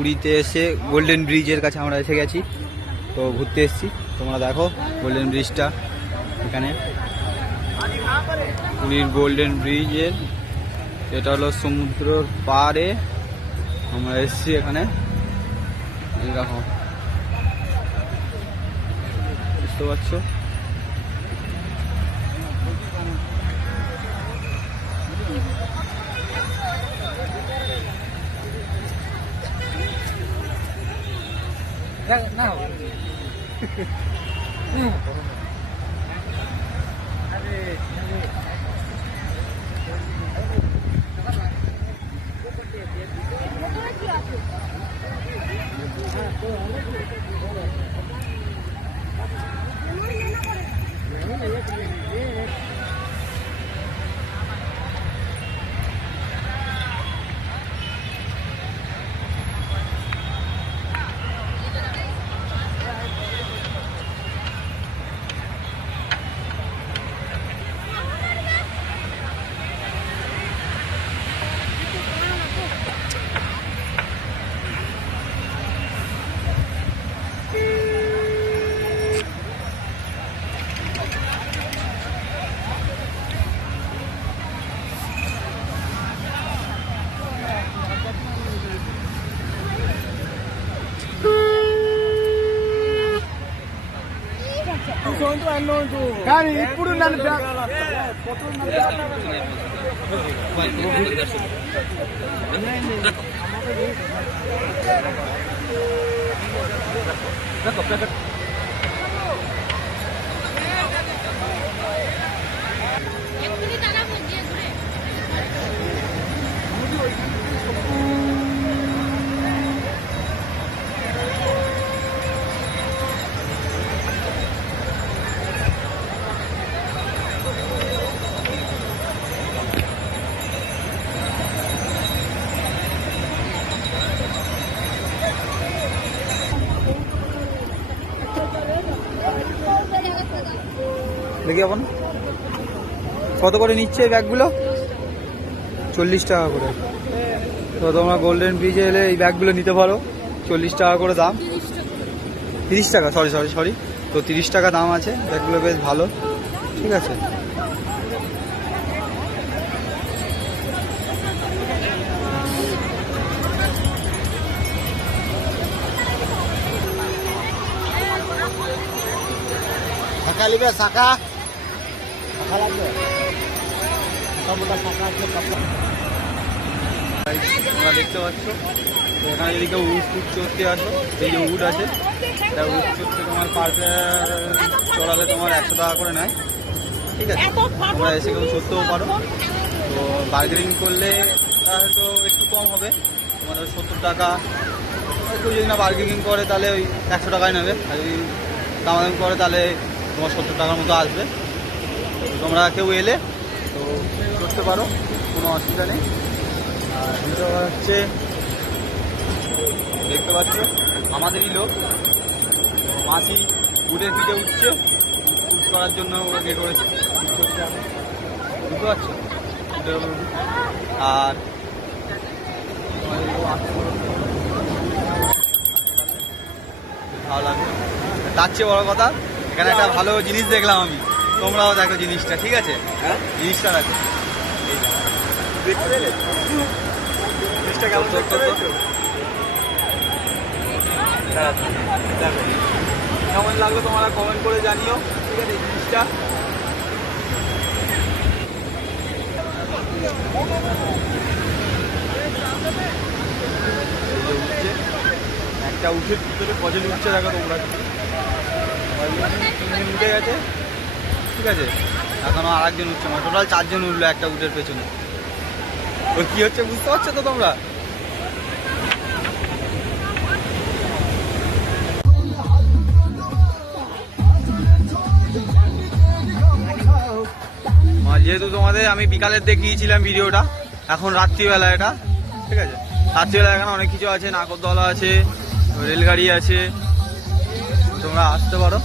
পুরীতে এসে গোল্ডেন ব্রিজের কাছে আমরা এসে গেছি, তো ঘুরতে এসেছি। তোমরা দেখো গোল্ডেন ব্রিজটা, এখানে পুরীর গোল্ডেন ব্রিজের, এটা হলো সমুদ্রের পাড়ে আমরা এসেছি। এখানে দেখো, বুঝতে পারছো? না కానీ ఇప్పుడు నన్ను দেখি এখন কত করে নিচ্ছে এই ব্যাগগুলো? 40 টাকা করে। তো তোমরা গোল্ডেন ব্রিজে এলে এই ব্যাগগুলো নিতে পারো, 40 টাকা করে দাম। 30 টাকা, সরি। তো 30 টাকা দাম আছে, ব্যাগগুলো বেশ ভালো, ঠিক আছে। তোমরা দেখতে পাচ্ছ এখানে যদি কেউ উট চড়তে আসো, এই যে উট আছে, এটা উট চড়তে তোমার পার্কে চড়ালে তোমার 100 টাকা করে নেয়, ঠিক আছে। তোমরা এসে কেউ চড়তেও পারো। তো বার্গেনিং করলে হয়তো একটু কম হবে, তোমাদের 70 টাকা। কেউ যদি না বার্গেনিং করে তাহলে ওই 100 টাকায় নেবে, আর যদি দামাদাম করে তাহলে তোমার 70 টাকার মতো আসবে। তোমরা কেউ এলে তো করতে পারো, কোনো অসুবিধা নেই। আর দ্বিতীয় হচ্ছে দেখতে পাচ্ছ আমাদেরই লোক মাসি উটের পিঠে উঠছে, উঠ করার জন্য ওকে করেছে, বুঝতে পারছো? আর ভালো লাগবে। তার চেয়ে বড় কথা, এখানে একটা ভালো জিনিস দেখলাম আমি, তোমরাও দেখো জিনিসটা, ঠিক আছে? জিনিসটা দেখো, জিনিসটা কেমন দেখতে পেয়েছো? কেমন লাগলো তোমরা কমেন্ট করে জানিও, ঠিক আছে? জিনিসটা একটা উঠে ভিতরে কজন উঠছে দেখো তোমরা, 3 উঠে গেছে, ঠিক আছে। এখনো আরেকজন উঠছে, মানে টোটাল 4 জন উঠলো একটা উটের পেছনে। ওই কি হচ্ছে বুঝতে পারছো তো তোমরা? যেহেতু তোমাদের আমি বিকালের দেখিয়েছিলাম ভিডিওটা, এখন রাত্রিবেলা এটা, ঠিক আছে। রাত্রিবেলা এখানে অনেক কিছু আছে, নাগরদোলা আছে, রেলগাড়ি আছে, তোমরা আসতে পারো।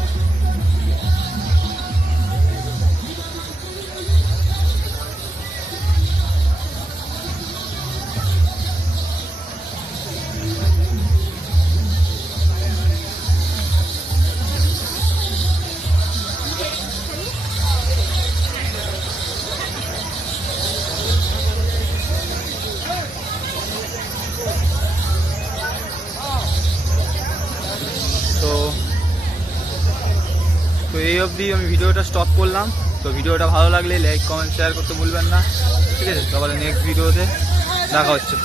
এই অবধি আমি ভিডিওটা স্টপ করলাম। তো ভিডিওটা ভালো লাগলে লাইক কমেন্ট শেয়ার করতে ভুলবেন না, ঠিক আছে? তাহলে নেক্সট ভিডিওতে দেখা হচ্ছে।